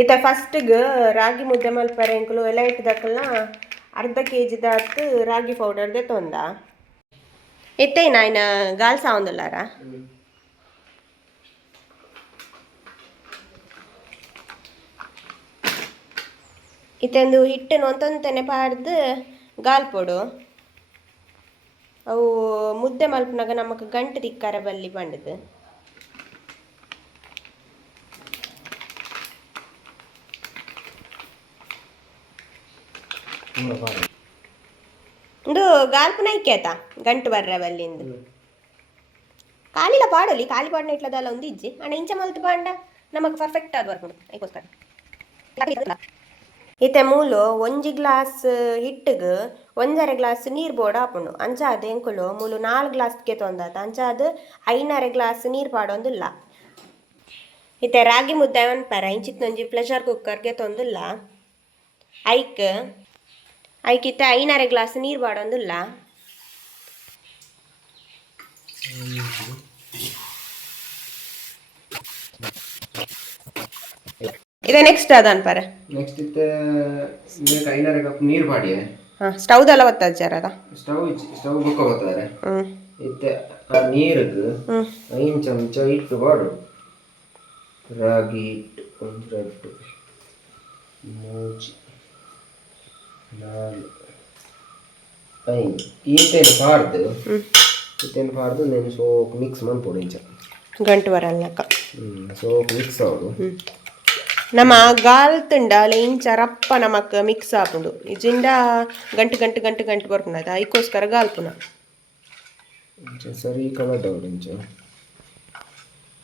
ಇತ್ತ ಫಸ್ಟಿಗೆ ರಾಗಿ ಮುದ್ದೆ ಮಲ್ಪರೆ ಎಂಕುಲು ಎಲ್ಲ ಇಟ್ಟದಕ್ಕಲ್ಲ ಅರ್ಧ ಕೆ ಜಿದಾತು ರಾಗಿ ಪೌಡರ್ದೆ ತೊಂದ. ಇತ್ತೆ ನಾಯಿನ ಗಾಲ್ ಸಾವಂದುಲ್ಲಾರ? ಇತ್ತೊಂದು ಹಿಟ್ಟು ನೊಂತೊಂತನೆ ಪಾಡ್ದು ಗಾಲ್ ಪೊಡು. ಅವು ಮುದ್ದೆ ಮಲ್ಪನಾಗ ನಮಗೆ ಗಂಟು ತಿಕ್ಕಾರ ಬಲ್ಲಿ ಬಂಡದು. ಇಂದು ಗಾಲ್ಪುನ ಇಕ್ಕೇತ ಗಂಟು ಬರ್ರ ಬಲ್ಲಿಂದು ಕಾಲಿಲ ಪಾಡೋಲಿ ಖಾಲಿ ಪಾಡಿನ ಇಟ್ಲದಲ್ಲ ಒಂದು ಇಜ್ಜಿ. ಅಣ್ಣ ಇಂಚ ಮಲ್ತು ಪಾಂಡ. ನಮಕ್ ಪರ್ಫೆಕ್ಟ್ ಆದ್ ವರ್ಕ್ ಅದಕ್ಕೋಸ್ಕರ ಇತ್ತೆ ಮೂಲು ಒಂಜಿ ಗ್ಲಾಸ್ ಹಿಟ್ಟಿಗೆ ಒಂಜರೆ ಗ್ಲಾಸ್ ನೀರು ಬೋಡ ಹಾಪುಂಡು. ಅಂಚಾದ ಎಂಕುಲು ಮೂಲು ನಾಲ್ ಗ್ಲಾಸ್ಗೆ ತೊಂದಾತ. ಅಂಚಾದ ಐನರೆ ಗ್ಲಾಸ್ ನೀರು ಪಾಡೊಂದಿಲ್ಲ. ಇತ್ತೆ ರಾಗಿ ಮುದ್ದೆ ಅನ್ಪರ ಇಂಚಿತ್ ಒಂಜಿ ಪ್ರೆಷರ್ ಕುಕ್ಕರ್ಗೆ ತೊಂದಿಲ್ಲ. ಐಕ್ ಐಕ್ ಇತ್ತೆ ಐನರೆ ಗ್ಲಾಸ್ ನೀರು ಬಾಡೊಂದಿಲ್ಲ? ಇದೆ ನೆಕ್ಸ್ಟ್ ಅದ ಅನ್ಪರ ನೆಕ್ಸ್ಟ್ ಇತ್ತ ನೀರು ಐನೂರ ಕಪ್ ನೀರು ಮಾಡಿ ಹಾಂ ಸ್ಟವ್ದೆಲ್ಲ ಒತ್ತದ ಜರದ ಸ್ಟವ್ ಸ್ಟವ್ ಬುಕ್ಕ ಒತ್ತಾರೆ ಇತ್ತೆ ಆ ನೀರಿಗೆ ಐದು ಚಮಚ ಹಿಟ್ಟು ಬಾಡು. ರಾಗಿ ಹಿಟ್ಟು ಒಂದು ಎರಡು ಮೂಜಿ ನಾಲ್ಕು ಐದು ಈತೇನು ಪಾಡ್ದು ಈತೇನು ಪಾಡ್ದು నేను ಸೋಕ್ ಮಿಕ್ಸ್ ಮಾಡಿ ಕೊಡು ಇಂಚ ಗಂಟು ಬರಲ್ಲಕ್ಕ ಹ್ಞೂ ಸೋಕ್ ಮಿಕ್ಸ್ ಆಗೋದು ನಮ್ಮ ಗಾಲ್ ತಿಂಡ ಇಂಚ ರಪ್ಪ ನಮಕ್ ಮಿಕ್ಸ್ ಆಪುಂಡು ಇಜಿಂಡ ಗಂಟು ಗಂಟು ಗಂಟು ಗಂಟು ಬರ್ಪುನದ ಐಕೋಸ್ಕರ ಗಾಲ್ಪುನ ಇಂಚ ಸರಿ ಕಲರ್ ಆಗೋದು ಇಂಚ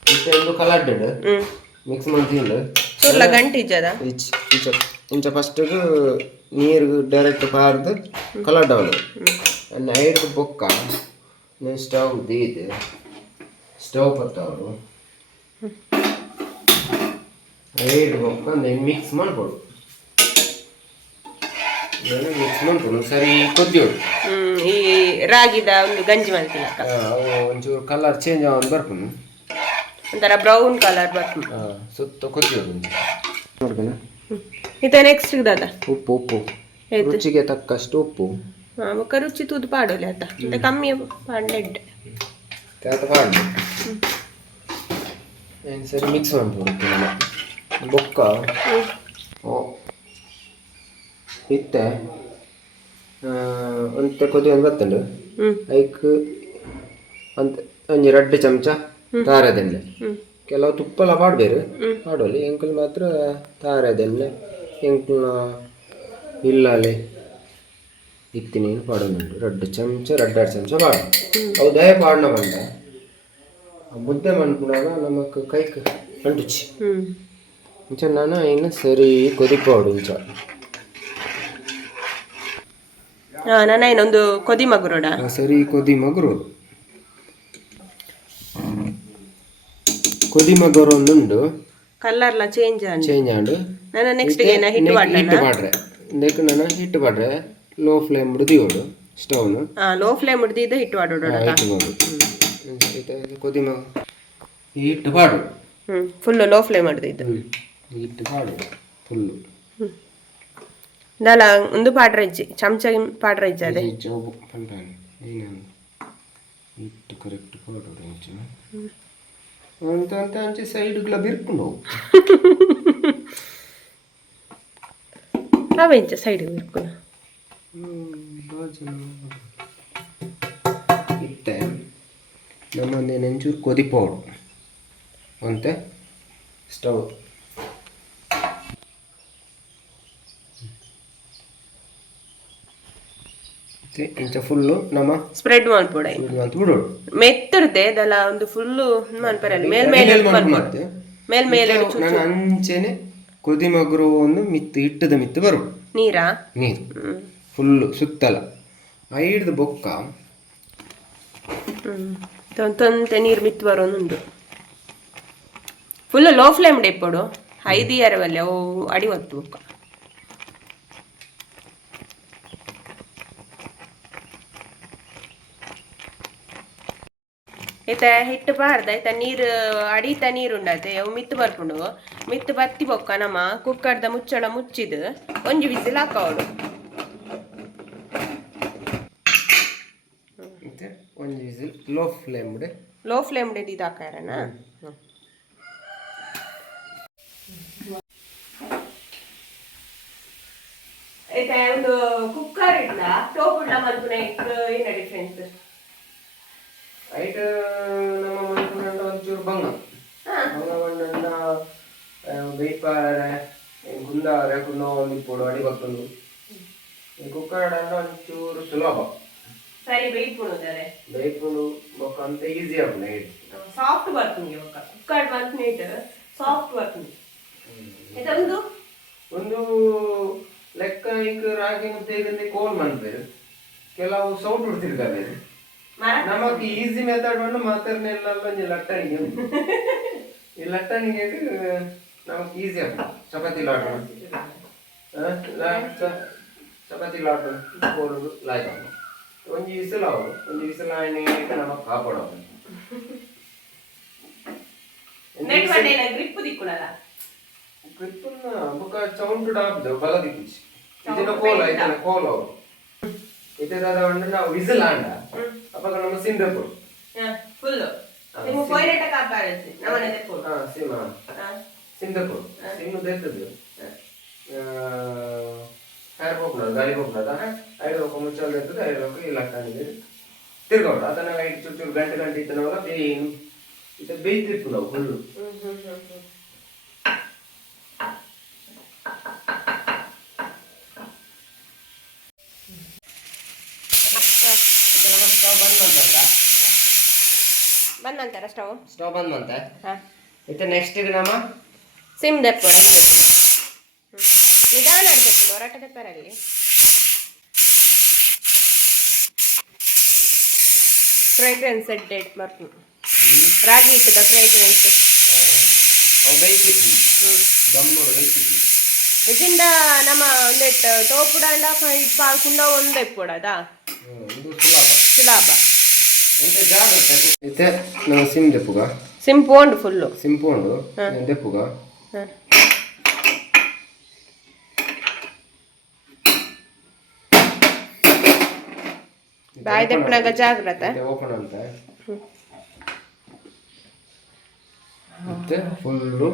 ಇತ್ತೊಂದು ಕಲರ್ ಹ್ಞೂ ಮಿಕ್ಸ್ ಮಾಡ್ತೀನಿ ಸುರ್ಲ ಗಂಟು ಇಜ್ಜದ ಇಂಚ ಇಂಚ ಇಂಚ ಫಸ್ಟಿಗೆ ನೀರು ಡೈರೆಕ್ಟ್ ಪಾರ್ದು ಕಲರ್ ಡೌನ್ ನೈಡ್ ಬೊಕ್ಕ. ಸ್ಟವ್ ದೀದು ಸ್ಟವ್ ಬರ್ತಾವರು ನೈಡ್ ಬೊಕ್ಕ ಮಿಕ್ಸ್ ಮಾಡ್ಬೋದು. ಮಿಕ್ಸ್ ಮಾಡ್ಬೋದು. ಸರಿ ಕೊದ್ದಿವಳು ಈ ರಾಗಿದ ಒಂದು ಗಂಜಿ ಮಾಡ್ತೀನಿ ಒಂಚೂರು ಕಲರ್ ಚೇಂಜ್ ಆಗಿ ಬರ್ಪುನು ಒಂಥರ ಬ್ರೌನ್ ಕಲರ್ ಬರ್ಪುನು ಸುತ್ತ ಕೊದ್ದಿವಳು ನೋಡ್ಕಣ ಇತ ನೆಕ್ಸ್ಟ್ ದಾದ ಉಪ್ಪು ಉಪ್ಪು. ರುಚಿಗೆ ತಕ್ಕಷ್ಟು ಉಪ್ಪು. ಹಾಂ ರುಚಿ ತೂದು ಪಾಡೋಲೆ ಆತ ಮತ್ತೆ ಕಮ್ಮಿ ಪಾಡ್ಲೆಡ್. ತಾತ ಪಾಡ್ಲೆ. ಏನು ಸರಿ ಮಿಕ್ಸ್ ಮಾಡ್ಬಿಡುತ್ತೆ ಬೊಕ್ಕ. ಓ. ಇತ್ತೆ ಅಂತ ಕೊದಿ ಒಂದು ಬತ್ತಂಡು ಐಕ್ ಅಂತ ಒಂಜಿ ರಡ್ಡು ಚಮಚ ಖಾರದೆಣ್ಣೆ ಕೆಲವು ತುಪ್ಪಲ ಪಾಡ್ಬೇರು ಮಾಡೋಲಿ. ಎಂಕಲ್ ಮಾತ್ರ ತಾರದೆಲ್ಲ ಎಂಕಲ್ನ ಇಲ್ಲಾಲೆ ಇತ್ತೀನಿ ಪಾಡೋನುಂಟು ರಡ್ಡು ಚಮಚ ರಡ್ಡೆರಡು ಚಮಚ ಪಾಡು ಅವು ದಯ ಪಾಡ್ನ ಬಂದ. ಆ ಮುದ್ದೆ ಮಾಡ್ಬಿಡೋಣ ನಮಕ್ ಕೈ ಅಂಟುಚಿ. ಇಂಚ ನಾನು ಇನ್ನು ಸರಿ ಕೊದಿಪಾಡು ಇಂಚ ನಾನು ಇನ್ನೊಂದು ಕೊದಿ ಮಗುರೋಡ. ಸರಿ ಕೊದಿ ಮಗುರು. ಕೊದಿ ಮಗುರು ಒಂದುಂಡು ಲ ಚೇಂಜ್ ಆಂಡ್. ಚೇಂಜ್ ಆಂಡು. ನಾನು ನೆಕ್ಸ್ಟ್ ಏನ ಹಿಟ್ಟು ಹಿಟ್ಟು ಮಾಡ್ಲನ ಮಾಡ್ರೆ ನೆಕ್ ನಾನು ಹಿಟ್ಟು ಮಾಡ್ರೆ ಲೋ ಫ್ಲೇಮ್ ಹಿಡಿದಿಯೋಡು ಸ್ಟವ್ನು ಹಾ ಲೋ ಫ್ಲೇಮ್ ಹಿಡ್ದಿದ್ದು ಹಿಟ್ಟು ಹಿಟ್ಟು ಮಾಡು ಇದು ಕೊದಿ ಮಗು ಹಿಟ್ಟು ಪಾಡು ಹ್ಮ್ ಫುಲ್ ಲೋ ಫ್ಲೇಮ್ ಮಾಡಿದ್ದು ಹಿಟ್ಟು ಮಾಡು ಫುಲ್ಲು ದಲ ಒಂದು ಪಾಡ್ರ ಇಜ್ಜಿ ಚಮಚ ಪಾಡ್ರ ಇಜ್ಜ ಅದೇ. ಹಿಟ್ಟು ಕರೆಕ್ಟ್ ಪಾಡು ಇಂಚು ಅಂತ ಅಂತ ಅಂಚೆ ಸೈಡ್ಗಳ ಬಿರ್ಕೊಂಡು ಹೋಗು ಅವ ಇಂಚ ಸೈಡ್ ಇರ್ಕೊಂಡು ಇತ್ತೆ ನಮ್ಮೊಂದೇ ನೆಂಚೂರು ಕೊದಿಪೋಡು ಅಂತೆ ಸ್ಟವ್ ಇಂಚ ಫುಲ್ಲು ನಮ್ಮ ಸ್ಪ್ರೆಡ್ ಮಾಡ್ಬೋಡ ಅಂತ ಬಿಡೋಡು. ಮೆತ್ತರ್ದೆ ಅದಲ್ಲ ಒಂದು ಫುಲ್ಲು ಮನ್ಪರಲ್ಲಿ ಮೇಲ್ ಮೇಲೆ ಮತ್ತೆ ಮೇಲ್ ಮೇಲೆ ನಾನು ಅಂಚೆನೆ ಕೊದಿ ಮಗುರು ಒಂದು ಮಿತ್ತು ಹಿಟ್ಟದ ಮಿತ್ತು ಬರು ನೀರಾ? ನೀರು. ಫುಲ್ಲು ಸುತ್ತಲ ಐಡ್ದು ಬೊಕ್ಕ. ತೊಂತೆ ನೀರು ಮಿತ್ತು ಬರೋನುಂಡು ಫುಲ್ ಲೋ ಫ್ಲೇಮ್ ಡೆಪ್ಪೋಡು ಐದು ಎರವಲ್ಲಿ ಅವು ಅಡಿ ಒತ್ತು ಬೊಕ್ಕ. ಈತ ಹಿಟ್ಟು ಬಾರ್ದ ಈತ ನೀರು ಅಡಿತ ನೀರು ಉಂಡತೆ ಅವು ಮಿತ್ತು ಬರ್ಪುಂಡು. ಮಿತ್ತು ಬತ್ತಿ ಬೊಕ್ಕ ನಮ್ಮ ಕುಕ್ಕರ್ದ ಮುಚ್ಚಳ ಮುಚ್ಚಿದ್ ಒಂಜಿ ವಿಸಿಲ್ ಮತ್ತೆ ಒಂದು whistle low flame low flame ಇದು ಹಾಕಾರನ ಒಂದು ಕುಕ್ಕರ್ ಇಡ್ಲ? ಟೋಪ್ ಇಡ್ಲ ಮಲ್ಪುನ ಏನ ಡಿಫ್ರೆನ್ಸ್ ಐಟ್ ನಮ್ಮ ಮನ್ಪುನಂಡ ಒಂಚೂರು ಬಂಗ. ಬಂಗ ಬಂಡ ಬೈಪಾರೆ ಗುಂದಾರೆ ಕುನ್ನ ಒಂದು ಪೋಡು ಅಡಿ ಕುಕ್ಕರ್ ಅಂಡ ಒಂಚೂರು ಸುಲಭ. ಸರಿ ಬೇಯ್ಪುಣುದರೆ ಬೈಪುಡು ಬೊಕ್ಕ ಅಂತ ಈಸಿ ಆಗ್ತದೆ ಹೇಳಿ ಸಾಫ್ಟ್ ಬರ್ತುಂಗೆ ಬೊಕ್ಕ. ಕುಕ್ಕರ್ ಬಂತ ನೀಟ್ ಸಾಫ್ಟ್ ಬರ್ತುಂಗೆ ಇದೊಂದು ಒಂದು? ಒಂದು ಲೆಕ್ಕ ಈಗ ರಾಗಿ ಮುದ್ದೆ ಕೋಲ್ ಮಾಡ್ತಾರೆ ಕೆಲವು ಸೌಟ್ ಉಡ್ತಿರ್ತಾರೆ ಮರ ನಮಕ್ ಈಸಿ ಮೆಥಡ್ ಒಂದು ಮಾತಾಡ್ನೆಲ್ಲ ಒಂಜಿ ಲಟ್ಟಣಿಗೆ ಈ ಲಟ್ಟಣಿಗೆ ನಮಗ್ ಈಸಿ ಆಗ್ತದೆ ಚಪಾತಿ ಲಾಟ. ಚಪಾತಿ ಲಾಟ ಕೋಲು ಲಾಯ್ಕ ಒಂಜಿ ವಿಸಲ್ ಅವರು ಒಂಜಿ ವಿಸಲ್ ಆಯ್ನೆ ನಮಗ್ ಕಾಪಾಡೋದು. Net ಬಂಡೇನ grip ದಿಕ್ಕುಳಲ್ಲ? ಕ್ರಿಪ್ಪನ್ನ ಬೊಕ ಚೌಂಟು ಡಾಬ್ದು ಬಲ ದಿಕ್ಕಿಚ್ಚಿ ಇದನ್ನ ಕೋಲ ಇದನ್ನ ಕೋಲ ಅವರು ಒಂದು ನಾವು ವಿಸಲ್ ಆಂಡ. ಅವಾಗ ನಮ್ಮ ಫುಲ್ ಹಾ, ನಿಮ್ಮ ಸಿ- ಪೊಯ್ರೆಟ ಕಾಪಾಡುತ್ತೆ ನಮ್ಮನೆ ತೆಕ್ಕೊಂಡು ಹಾ ಸಿಮ ಸಿಂಧಪುರ್ ಸಿಮ್ ದೇತದು ಹ್ಯಾರ್ ಹೋಗ್ನದ ಗಾಳಿ ಹೋಗ್ನದ ಐದು ಹೋಗ ಮುಚ್ಚಲ್ ದೇತದ ಐದು ಹೋಗ ಇಲ್ಲ ಕಾಣಿದೆ ತಿರ್ಗೋಡು ಅದನ್ನ ಐದು ಚೂರು ಚೂರು ಗಂಟೆ ಗಂಟೆ ಇತ್ತನವಾಗ ಬೇಯಿನ್ ಇದು ಬೇಯ್ತಿರ್ತು ನಾವು ಹುಲ್ಲು ಇದು ಬಂದ್ ಸ್ಟವ್? ಸ್ಟವ್ ಬಂದ್ ಬಂತ ಹಾ. ಇದು ನೆಕ್ಸ್ಟ್ ನಮ್ಮ ಸಿಮ್ ದೆಪ್ಪೋಡ ನಿಧಾನ ಇಡ್ಬೇಕು ಹೊರಟ ದೆಪ್ಪರಲ್ಲಿ ಫ್ರೇಗ್ರೆನ್ಸ್ ಡೇಟ್ ಬರ್ತು ರಾಗಿ ಇಟ್ಟದ ಫ್ರೇಗ್ರೆನ್ಸ್ ಇದರಿಂದ ನಮ್ಮ ಒಂದೆಟ್ಟು ತೋಪುಡಂಡ ಪಾಲ್ಕುಂಡ ಒಂದು ಎಪ್ಪುಡದ ಎಂತ ಜಾಗ್ರತೆ ಇತ್ತೆ ನಮ್ಮ ಸಿಮ್ ದೆಪ್ಪುಗ? ಫುಲ್ ಸಿಂಪುಂಡು ದೆಪ್ಪುಗ? ಹಾಂ. ಬಾಯಿ ದೆಪ್ಪನಾಗ ಜಾಗ್ರತೆ. ಓಪನ್ ಅಂತ. ಮತ್ತೆ ಫುಲ್ಲು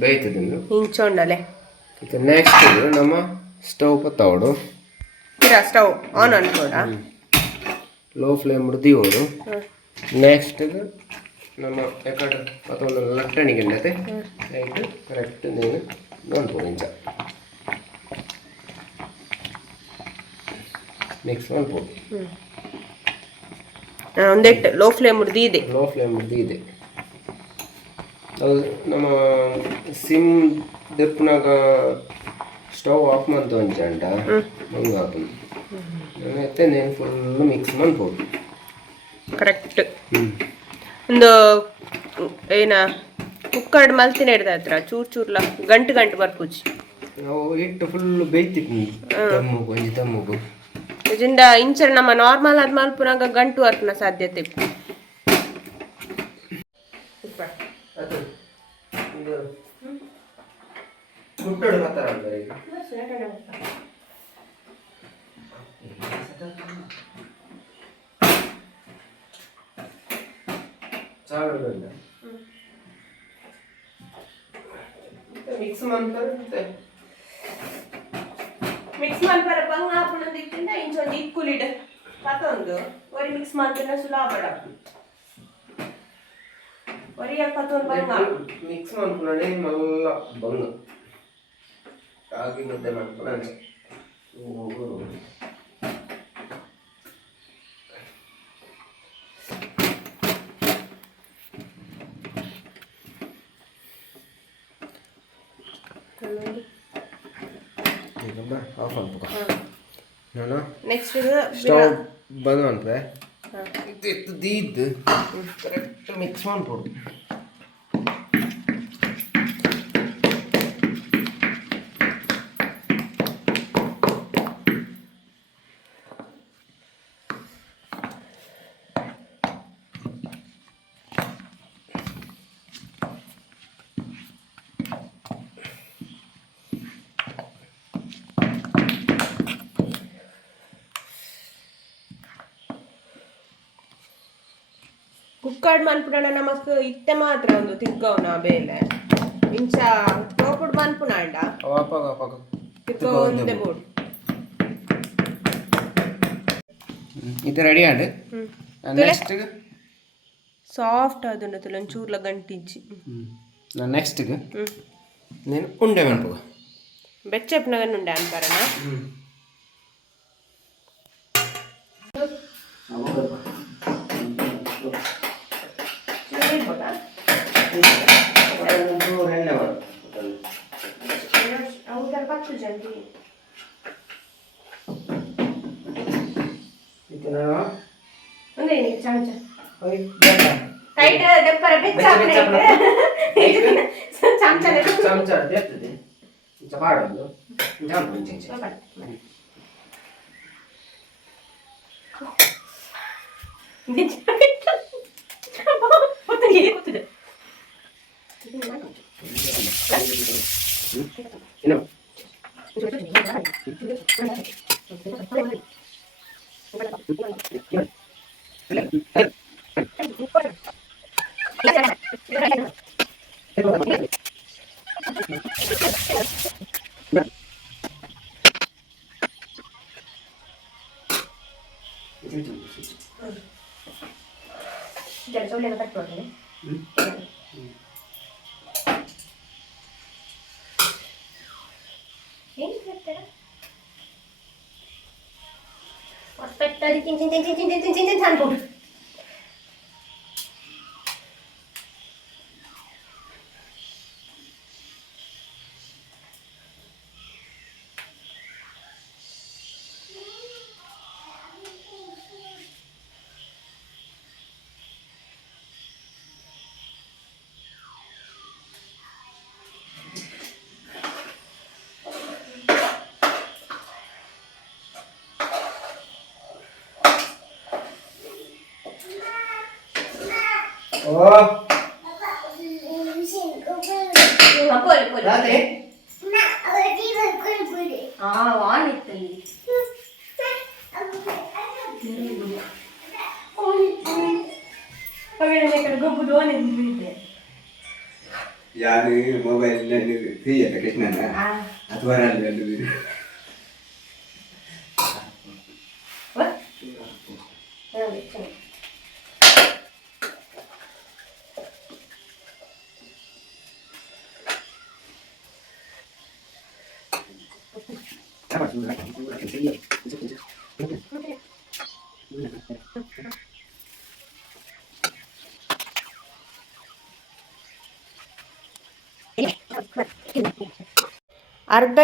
ಬೇಯ್ತದೆ ಹಿಂಚೋಂಡಲೆ. ಮತ್ತೆ ನೆಕ್ಸ್ಟ್ ನಮ್ಮ ಸ್ಟವ್ ಪತ್ತವಡು ಸ್ಟವ್ ಆನ್ ಅನ್ಕೋಡ ಲೋ ಫ್ಲೇಮ್ ದೀವೋಡು ನೆಕ್ಸ್ಟ್ ನಮ್ಮ ಎಕಡೆ ಅಥವಾ ಲಟ್ಟಣಿಗೆ ಎಂಡತೆ ಆಯ್ತು ಕರೆಕ್ಟ್ ನೀನು ನೋಡ್ಬೋದು ಇಂಚ ನೆಕ್ಸ್ಟ್ ನೋಡ್ಬೋದು. ಒಂದೆಟ್ಟು ಲೋ ಫ್ಲೇಮ್ ಇದೆ. ಲೋ ಫ್ಲೇಮ್ ಇದೆ. ಅದು ನಮ್ಮ ಸಿಮ್ ದೆಪ್ಪನಾಗ ಸ್ಟವ್ ಆಫ್ ಮಾಡ್ತು ಅಂಟ ಹಂಗೆ ಹಾಕು ಮತ್ತೆ ನೀನು ಫುಲ್ ಮಿಕ್ಸ್ ಮಾಡ್ಬೋದು. ಕರೆಕ್ಟ್ ಒಂದು ಏನ ಕುಕ್ಕರ್ಡ್ ಮಲ್ತಿನ ಹಿಡ್ದ ಹತ್ರ ಚೂರ್ ಚೂರ್ಲ ಗಂಟು ಗಂಟು ಬರ್ಪುಜಿ ನಾವು ಹಿಟ್ಟು ಫುಲ್ ಬೇಯ್ತಿತ್ತು ದಮ್ಮಗು ಒಂಜಿ ದಮ್ಮಗು ಇದರಿಂದ ಇಂಚರ್ ನಮ್ಮ ನಾರ್ಮಲ್ ಆದ ಮಲ್ಪುನಾಗ ಗಂಟು ಅರ್ಪನ ಸಾಧ್ಯತೆ. ಅದು ಇದು ಮುಟ್ಟಡು ಹತ್ತರ ಸಾವಿರದಿಂದ ಮಿಕ್ಸ್ ಮಾಡ್ತಾರೆ ಮಿಕ್ಸ್ ಮಾಡ್ಬಾರ ಬಂಗ ಹಾಪುನದಿಕ್ಕಿಂತ ಇಂಚೊಂದು ಇಕ್ಕುಲಿಡ್ ಕತ್ತೊಂದು ಒರಿ ಮಿಕ್ಸ್ ಮಾಡ್ತಿನ ಸುಲಾಭ ಒರಿ ಕತ್ತೊಂದು ಬಂಗ ಮಿಕ್ಸ್ ಮಾಡ್ಕೊಂಡೆ ಮಲ್ಲ ಬಂಗ ರಾಗಿ ಮುದ್ದೆ ಮಾಡ್ಕೊಂಡು ಈಗ ಬಾ ಆಫ್ ಅನ್ಬೇಕು ನಾನು ನೆಕ್ಸ್ಟ್ ಇದು ಸ್ಟವ್ ಬಂದ್ ಮಾಡ್ತೆ ಇದು ದೀದ್ ಕರೆಕ್ಟ್ ಮಿಕ್ಸ್ ಮಾಡ್ಬೋದು ಉಪ್ಪಾಡ್ ಮನ್ಪುಣ ನಮಕ್ ಇತ್ತೆ ಮಾತ್ರ ಒಂದು ತಿಕ್ಕವನ ಬೇಲೆ ಇಂಚ ತೋಪುಡ್ ಮನ್ಪುಣ ಅಂಡ ಅಪ್ಪಾಗ ಅಪ್ಪಾಗ ತಿಕ್ಕೋ ಒಂದೇ ಬೋರ್ಡ್ ಇದು ready and hmm next soft ಆದುಂಡು ತುಲ ಚೂರ್ಲ ಗಂಟಿಂಚಿ ನಾನು ನೆಕ್ಸ್ಟ್ಗೆ ಹ್ಮ್ నేను ఉండే అనుకో ಬೆಚ್ಚಪ್ನಗ ನುಂಡೆ ಅನ್ಪಾರಣ ಚಮಚ ಎತ್ತದೆ ಚಪಾಡೋದು ಚಮಚ ಓ ರಾತ್ರಿ ಯಾರು ಮೊಬೈಲ್ ಫ್ರೀ ಅಲ್ಲ ಕೃಷ್ಣನ ಅದು ಬರಲ್ಲ ಅದು ಬೇರೆ. ಅರ್ಧ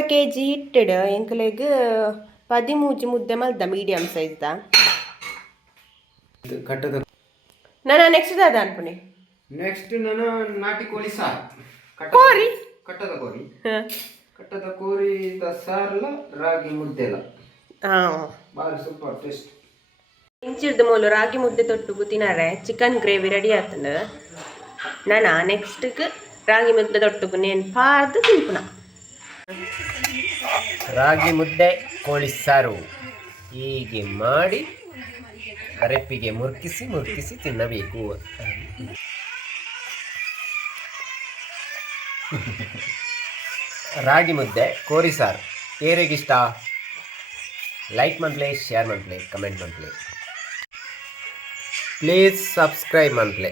ಕೆ ಜಿ ಹಿಟ್ಟಿಡು ಎಂಕಲೆಗ್ ಪದಿಮೂಜಿ ಮುದ್ದೆ ಮಲ್ದ ಮೀಡಿಯಂ ಸೈಜ್ ಕಟ್ಟದ ನಾನು ನೆಕ್ಸ್ಟ್ ಅದ ಅನ್ಪುಣಿ? ನೆಕ್ಸ್ಟ್ ನಾನು ನಾಟಿ ಕೋಳಿ ಸಾರು. ಕಟ್ಟದ- ಕೋರಿ? ಕಟ್ಟದ ಕೋರಿ. ಹಾಂ. ಕಟ್ಟದ ಕೋರಿ ಸಾರಲ್ಲ ರಾಗಿ ಮುದ್ದೆ ಹಾಂ. ಭಾರಿ ಸೂಪರ್ ಟೇಸ್ಟ್ ಇಂಚಿರ್ದ ಮೂಲ ರಾಗಿ ಮುದ್ದೆ ತೊಟ್ಟು ತಿನ್ನಾರೆ ಚಿಕನ್ ಗ್ರೇವಿ ರೆಡಿ ಆತಂಡು ನಾನು ನೆಕ್ಸ್ಟ್ಗೆ ರಾಗಿ ಮುದ್ದೆ ತೊಟ್ಟು ನೇನು ಪಾರ್ದು ತಿನ್ಪುನ. ರಾಗಿ ಮುದ್ದೆ ಕೋಳಿ ಸಾರು. ಹೀಗೆ ಮಾಡಿ ಅರೆಪ್ಪಿಗೆ ಮುರುಕಿಸಿ ಮುರ್ಕಿಸಿ ತಿನ್ನಬೇಕು. ರಾಗಿ ಮುದ್ದೆ ಕೋರಿ ಸಾರ್. ಏರಿಗಿಷ್ಟ ಲೈಕ್ ಮನ್ಪ್ಲೆ ಶೇರ್ ಮನ್ಪ್ಲೆ ಕಮೆಂಟ್ ಮನ್ಪ್ಲೆ ಪ್ಲೀಸ್ ಸಬ್ಸ್ಕ್ರೈಬ್ ಮನ್ಪ್ಲೆ